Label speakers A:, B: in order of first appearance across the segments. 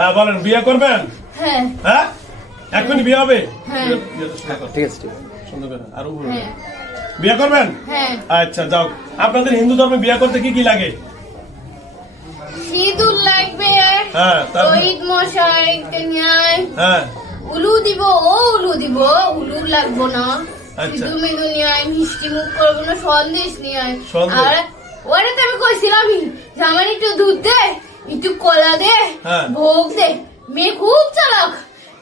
A: হ্যাঁ বলেন বিয়ে করবেন?
B: হ্যাঁ।
A: হ্যাঁ? এখনই বিয়ে হবে?
B: হ্যাঁ।
C: ঠিক আছে
A: আরও
B: হ্যাঁ।
A: বিয়ে করবেন? আচ্ছা যাও। আপনাদের হিন্দু ধর্মে বিয়ে করতে কি কি লাগে?
B: সিঁদুর লাগবে
A: হ্যাঁ
B: শহীদ মশাই ন্যায়
A: হ্যাঁ।
B: উলু দিব ও উলু দিব উলু লাগবো না।
A: আচ্ছা।
B: সিঁদুর মেনু নিয়ে আয় মিষ্টি মুখ করব না সন্দেশ নিয়ে আয়? আর ওরে তো আমি কইছিলাম যে আমার একটু দুধ দে। একটু কলা দে
A: হ্যাঁ।
B: ভোগ দে। মেয়ে খুব চালাক।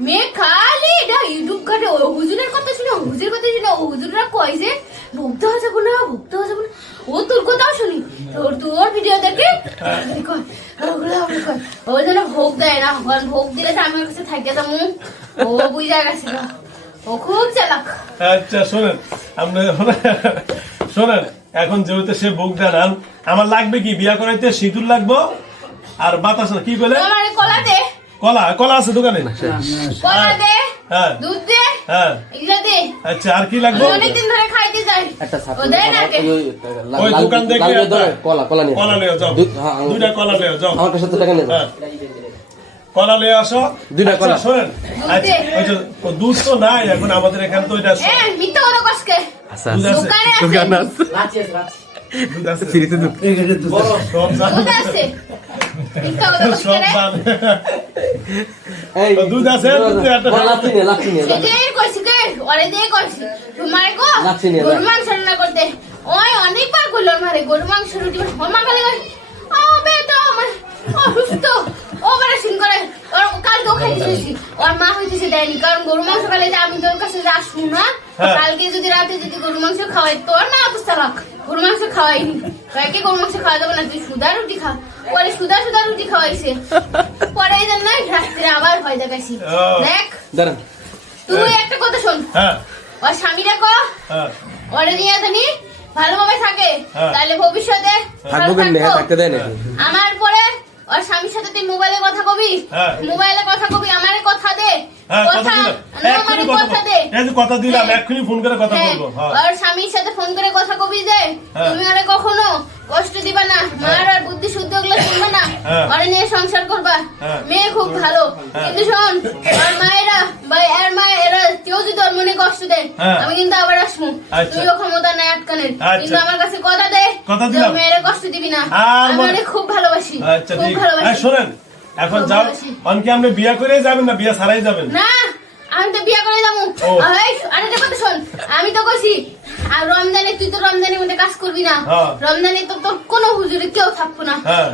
B: মেয়ে খালি এটা ইউটিউব ঘাটে ও হুজুরের কথা শুনে হুজুরের কথা শুনে ও হুজুররা কয় যে ভক্ত হয়ে যাব না ভক্ত হয়ে যাব না। ও তোর কথাও শুনি। তোর তোর ভিডিও দেখে আমি ও যেন ভোগ দেয় না ভোগ দিলে তো আমার কাছে থাকে যাব। ও বুঝা গেছে। ও খুব চালাক।
A: আচ্ছা শোনেন আপনি শোনেন এখন যেহেতু সে দেন আম- আমার লাগবে কি? বিয়া করাইতে সিঁদুর লাগবো? আর বাতাস কি বলে
B: কলা দে।
A: কলা কলা আছে দোকানে?
B: কলা দে
A: হ্যাঁ।
B: দুধ দে
A: হ্যাঁ।
B: দে।
A: আচ্ছা আর কি লাগবে?
B: ধরে খাইতে যাই।
C: একটা ছাত্র?
A: ওই দোকান থেকে
C: কলা কলা নিয়ে
A: কলা নিয়ে যাও।
C: দুধ- হ্যাঁ,
A: দুইটা কলা নিয়ে যাও।
C: আমার কাছে তো টাকা নেই
A: হ্যাঁ। কলা নিয়ে আসো।
C: দুইটা
A: আচ্ছা,
C: কলা।
A: শোনেন। আচ্ছা ওই যে ও দুধ তো নাই এখন আমাদের এখানে তো এটা
B: এ মিথ্যা কথা কসকে
C: আচ্ছা
A: দুধ আছে।
B: দোকান আছে।
A: দুধ আছে।
C: দুধ
B: আছে, করতে ওই অনেকবার গরু মাংস রুটি ও মা খালি অসুস্থ ও সিন করে ওর কালকেও খাইতেছি ওর মা হইতেছে দেয়নি কারণ গরু মাংস খাইলে যে আমি তোর কাছে যা শুনা
A: হ্যাঁ।
B: কালকে যদি রাতে যদি গরু মাংস খাওয়াই তোর না অবস্থা রাখ গরু মাংস খাওয়াইনি। কয়েকে গরু মাংস খাওয়া যাবে না তুই সুদা রুটি খা। পরে সুদা সুদা রুটি খাওয়াইছে। পরে এই জন্য রাত্রে আবার দেখাইছি। দেখ তুই একটা কথা শোন।
A: হ্যাঁ।
B: ওর স্বামীরা কো
A: হ্যাঁ।
B: ওরে নিয়ে জানি ভালোভাবে থাকে
A: হ্যাঁ।
B: তাহলে ভবিষ্যতে আমার পরে ওর স্বামীর সাথে তুই মোবাইলে কথা কবি?
A: হ্যাঁ।
B: মোবাইলে কথা কবি আমারে কথা দে।
A: হ্যাঁ কথা
B: আমারে দে।
A: কথা দিলাম
B: হ্যাঁ।
A: এক্ষুনি ফোন করে কথা
B: হ্যাঁ,
A: বলব হ্যাঁ।
B: ওর স্বামীর সাথে ফোন করে কথা কবি
A: হ্যাঁ।
B: তুমি আরে কখনো কষ্ট দিবা না মার আর বুদ্ধি শুদ্ধ শুনবে না
A: হ্যাঁ।
B: নিয়ে সংসার করবা
A: হ্যাঁ।
B: মেয়ে খুব ভালো
A: হ্যাঁ।
B: কিন্তু শোন ওর মায়েরা বা এর মায়ের এরা কেউ যদি ওর মনে কষ্ট দেয়
A: হ্যাঁ।
B: আমি কিন্তু আবার আসব
A: আচ্ছা।
B: তুইও ক্ষমতা নাই আটকানের
A: আচ্ছা।
B: কিন্তু আমার কাছে কথা দে
A: কথা।
B: মেয়েরে কষ্ট দিবি না আমি ওরে খুব ভালোবাসি
A: আচ্ছা
B: খুব ভালোবাসি
A: শোনেন এখন যাও। অনকি আপনি বিয়া করে যাবেন না বিয়া ছাড়াই যাবেন
B: না আমি তো বিয়ে করে যাব আরে তো শোন আমি তো কইছি আর রমজানে তুই তো রমজানের মধ্যে কাজ করবি না
A: হ্যাঁ।
B: রমজানে তো তোর কোনো হুজুরে কেউ থাকব না
A: হ্যাঁ।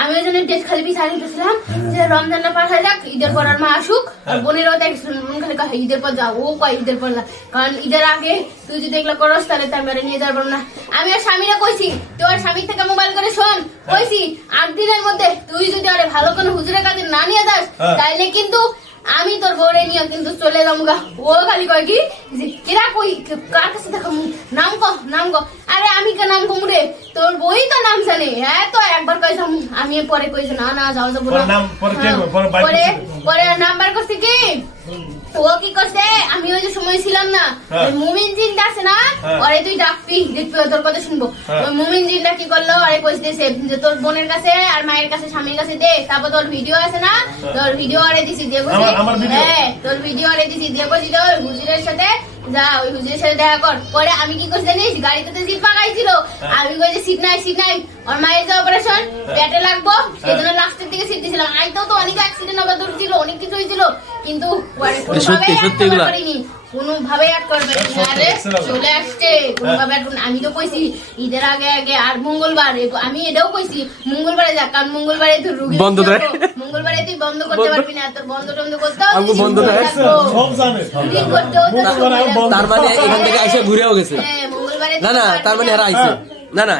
B: আমি ওই জন্য ডেট খালি পিছাড়ি গেছিলাম যে রমজানটা যাক ঈদের পর আর মা আসুক আর
A: হ্যাঁ।
B: বোনেরাও বোন খালি ঈদের পর যা ও কয় ঈদের পর যা কারণ ঈদের আগে তুই যদি এগুলো করস তাহলে তো আমি নিয়ে যাব না আমি আর স্বামীরা কইছি তোর স্বামীর থেকে মোবাইল করে শোন। কইছি আট দিনের মধ্যে তুই যদি আরে ভালো কোনো হুজুরের কাছে না নিয়ে যাস। তাইলে কিন্তু আমি তোর বউরে নিয়ে কিন্তু চলে যাব গা। ও খালি কয় কি? যে কেরা কই? কার কাছে দেখো নাম ক নাম ক। আরে আমি কে নাম কমু রে? তোর বই তো নাম জানে। হ্যাঁ তো একবার কইছাম আমি পরে কইছ না না যাও যাব
A: পরে
B: না
A: পরে
B: হ্যাঁ,
A: পরে
B: পরে নাম্বার করছে কি? ও কি করছে আমি ওই যে সময় ছিলাম না
A: হ্যাঁ।
B: ওই মুমিন জিনটা আছে না
A: হ্যাঁ।
B: ওরে তুই ডাকবি দেখবি তোর কথা শুনব
A: হ্যাঁ।
B: ওই মুমিন জিনটা কি করল আরে কইতেছে যে তোর বোনের কাছে আর মায়ের কাছে স্বামীর কাছে দে তারপর তোর ভিডিও আছে না তোর ভিডিও আরে দিছি দিয়ে? হ্যাঁ তোর ভিডিও আরে দিছি দিয়ে বলছি তো হুজুরের সাথে যা ওই হুজুরের সাথে দেখা কর পরে আমি কি করছি জানিস গাড়িতে তো সিট পাকাইছিল। আমি কই যে সিট নাই সিট নাই ওর মায়ের যে অপারেশন পেটে লাগবো সেজন্য লাস্টের দিকে সিট দিয়েছিলাম আইতেও তো অনেক অ্যাক্সিডেন্ট হবে ছিল অনেক কিছু হয়েছিল কিন্তু
C: সত্যি, সত্যি এগুলা?
B: পারিনি কোনোভাবে অ্যাড করবে আরে চলে আসছে। কোনোভাবে আমি তো কইছি ঈদের আগে আগে আর মঙ্গলবার। আমি এটাও কইছি মঙ্গলবারে যাক কারণ মঙ্গলবারে তো রুগী
C: বন্ধ দেয়।
B: মঙ্গলবারে তুই বন্ধ করতে পারবি না তোর বন্ধ টন্ধ করতে
C: আমগো বন্ধ দেয়।
A: সব জানে। বন্ধ।
C: তার মানে এখান থেকে আইসা ঘুরেও গেছে।
B: হ্যাঁ, মঙ্গলবারে
C: না না তার মানে এরা আইছে। না না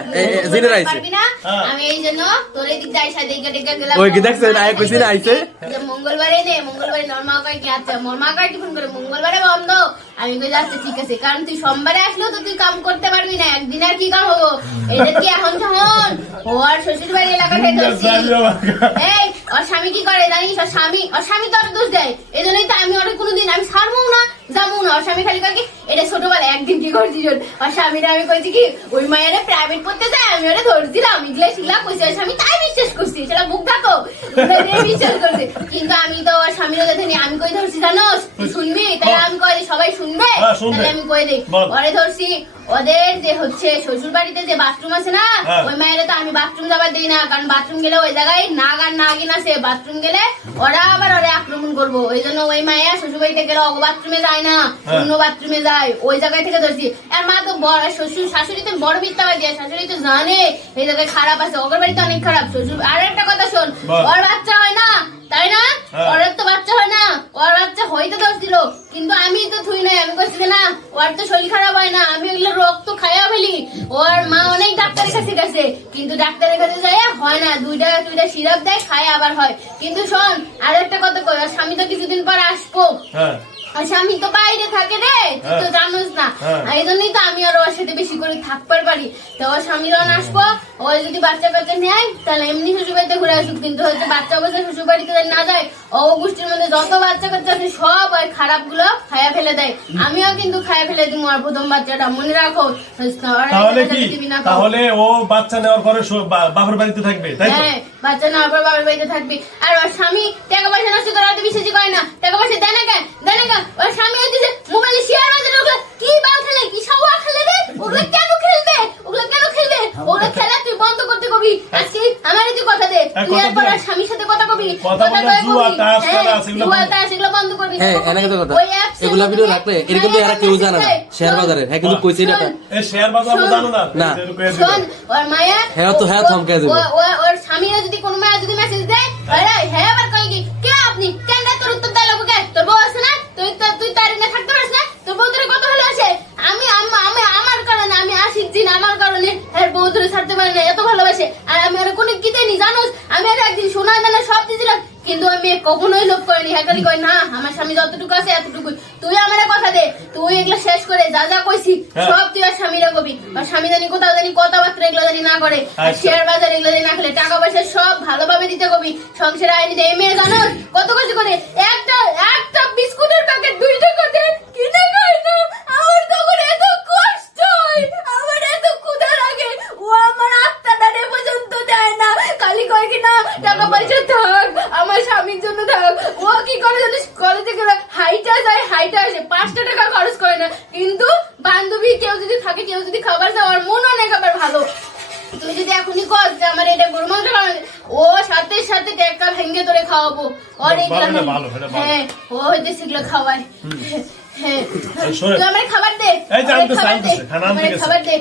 C: আইছে?
A: হ্যাঁ।
B: আমি এই জন্য তোর এই দিক দিয়ে দেখে দেখে গেলাম।
C: ওই কি দেখছেন? আয়া কইছি না আইছে?
B: মঙ্গলবারে নে মঙ্গলবারে নর্মা কয় কি নর্মা কয় কি ফোন করে মঙ্গলবারে বন্ধ আমি কই আচ্ছা ঠিক আছে কারণ তুই সোমবারে আসলেও তো তুই কাম করতে পারবি না একদিন আর কি কাম হব এটা কি এখন যখন ও আর শ্বশুর বাড়ি এলাকাটাই ধরছি এই ওর স্বামী কি করে জানিস ওর স্বামী ওর স্বামী তো দোষ দেয় এই জন্যই তো আমি ওর কোনোদিন আমি ছাড়বো না যাব না। ওর স্বামী খালি কয় কি, এটা ছোটবেলা একদিন কি করছি ওর? স্বামীরা আমি কইছি কি, ওই মায়েরা প্রাইভেট পড়তে যায়, আমি ওরা ধরছিলাম ইগলা শিগলা কইছি, ওর স্বামী তাই বিশ্বাস করছি সেটা বুক থাকো বিশ্বাস করছি। কিন্তু আমি তো ওর স্বামীরা দেখেনি আমি কই ধরছি জানোস তুই শুনবি তাহলে আমি কই দিই, সবাই শুনবে
A: হ্যাঁ, শুনবে।
B: তাহলে আমি কই দিই। পরে ধরছি ওদের যে হচ্ছে শ্বশুর বাড়িতে যে বাথরুম আছে না
A: হ্যাঁ।
B: ওই মায়ের তো আমি বাথরুম যাবার দিই না কারণ বাথরুম গেলে ওই জায়গায় নাগিন আছে বাথরুম গেলে ওরা আবার ওরা আক্রমণ করব ওই জন্য ওই শ্বশুর বাড়িতে গেলে অগ বাথরুমে যায় না
A: হ্যাঁ।
B: অন্য বাথরুমে যায় ওই জায়গায় থেকে ধরছি আর মা তো বড় শ্বশুর শাশুড়ি তো বড় মিথ্যাবাদী আর শাশুড়ি তো জানে এই জায়গায় খারাপ আছে ওগর বাড়িতে অনেক খারাপ শ্বশুর আর একটা কথা শোন ওর বাচ্চা হয় না তাই না
A: হ্যাঁ।
B: ওর তো বাচ্চা হয় না ওর বাচ্চা হইতে দোষ দিল কিন্তু আমি তো থুই নাই, আমি বলছি না, ওর তো শরীর খারাপ হয় না, আমি ওগুলো রক্ত খাইয়া ফেলি। ওর মা অনেক ডাক্তারের কাছে গেছে, কিন্তু ডাক্তারের কাছে যায় হয় না, দুইটা দুইটা সিরাপ দেয়, খায় আবার হয়। কিন্তু শোন আর একটা কথা কই আর স্বামী তো কিছুদিন পর আসব।
A: হ্যাঁ।
B: স্বামী তো বাইরে থাকে রে তুই তো
A: হ্যাঁ।
B: জানোস না।
A: হ্যাঁ।
B: এই জন্যই তো আমি আর ওর সাথে বেশি করে থাকবার পারি। তো ওর স্বামীর আসব ও যদি বাচ্চা কাচ্চা নেয় তাহলে এমনি শ্বশুর বাড়িতে ঘুরে আসুক। কিন্তু হচ্ছে বাচ্চা অবস্থায় শ্বশুর বাড়িতে না যায় ও গোষ্ঠীর মধ্যে যত বাচ্চা কাচ্চা আছে সব ওই খারাপগুলো খায়া ফেলে দেয়। আমিও কিন্তু খায়া ফেলে দিব আর প্রথম বাচ্চাটা। মনে রাখো
A: তাহলে কি। তাহলে ও বাচ্চা নেওয়ার পরে শো- বা- বাপের বাড়িতে থাকবে তাই তো?
B: হ্যাঁ বাচ্চা না আবার বাবার বাড়িতে থাকবি। আর ওর স্বামী টাকা পয়সা নষ্ট করার তো বিশ্বাসই করে না টাকা পয়সা দেয় না কেন দেয় না কেন ওর স্বামী হচ্ছে মোবাইলে শেয়ার বাজারে ওগুলো কি বাল খেলে কি সাওয়া খেলে রে ওগুলো কেন খেলবে ওগুলো কেন খেলবে ওগুলো খেলা তুই বন্ধ করতে কবি আজকে আমার তুই কথা দে
A: হ্যাঁ,
B: তুই
A: কথা
B: এরপর
A: দে।
B: আর স্বামীর সাথে কথা কবি?
A: কথা
B: হ্যাঁ,
A: খেলা, সেগুলো বন্ধ।
B: তাস, এগুলো বন্ধ করবি
C: হ্যাঁ
B: ওই
C: এগুলা ভিডিও রাখলে এটা কিন্তু এরা কেউ জানে না। শেয়ার বাজারের হ্যাঁ কিন্তু কইছে এটা।
B: শোন,
A: শেয়ার বাজার জানো না
C: না।
B: ওর মায়া
C: হ্যাঁ তো হ্যাঁ থমকে
B: ওর স্বামীরা যদি কোনো মায়া যদি মেসেজ দেয় হ্যাঁ। আবার কই কি কে আপনি কেন রে তোর উত্তর দেয় কে তোর বউ আছে না তুই তো- তুই তার এনে থাকতে পারিস না তোর বউ ধরে কত হলে আসে আমি আম- আমি আমার কারণে আমি আশিক দিন আমার কারণে এর বউ ধরে ছাড়তে পারি না এত ভালোবাসে আর আমি আর কোনো কিতে নি জানোস আমি আর একদিন সোনা দানা সব দিয়েছিলাম কিন্তু আমি কখনোই লোভ করিনি হ্যাঁ খালি কই না আমার স্বামী যতটুকু আছে এতটুকু তুই আমার কথা দে তুই এগুলো শেষ করে যা যা কইছি
A: হ্যাঁ।
B: সব তুই আর স্বামীরা কবি আর স্বামী জানি কোথাও জানি কথাবার্তা এগুলো জানি না করে
A: আচ্ছা।
B: শেয়ার বাজার এগুলো জানি না খেলে টাকা পয়সা সব ভালোভাবে দিতে কবি সংসারে আইনি এই মেয়ে জানো কত কিছু করে একটা একটা বিস্কুটের প্যাকেট দুই টাকা দেন কিনে খাই না আমার তখন এত কষ্ট হয় আমার এত ক্ষুধা লাগে ও আমার আত্মাটা রে পর্যন্ত দেয় না খালি কয় কি না টাকা পয়সা থাক আমার স্বামীর জন্য থাক ও কি করে জানিস কলেজে গেলে হাইটা যায় হাইটা আসে পাঁচটা টাকা খরচ করে না। কিন্তু বান্ধবী কেউ যদি থাকে কেউ যদি খাবার দেয় ওর মন অনেক আবার ভালো। তুই যদি এখনই কর যে আমার এটা গরু মাংস খাওয়ানো ও সাথে সাথে একটা ভেঙে ধরে খাওয়াবো। আর
A: ভালো।
B: হ্যাঁ ও হইতে শিখলো খাওয়ায়। হ্যাঁ। তুই আমার খাবার দে খাবার দে। খাবার দে।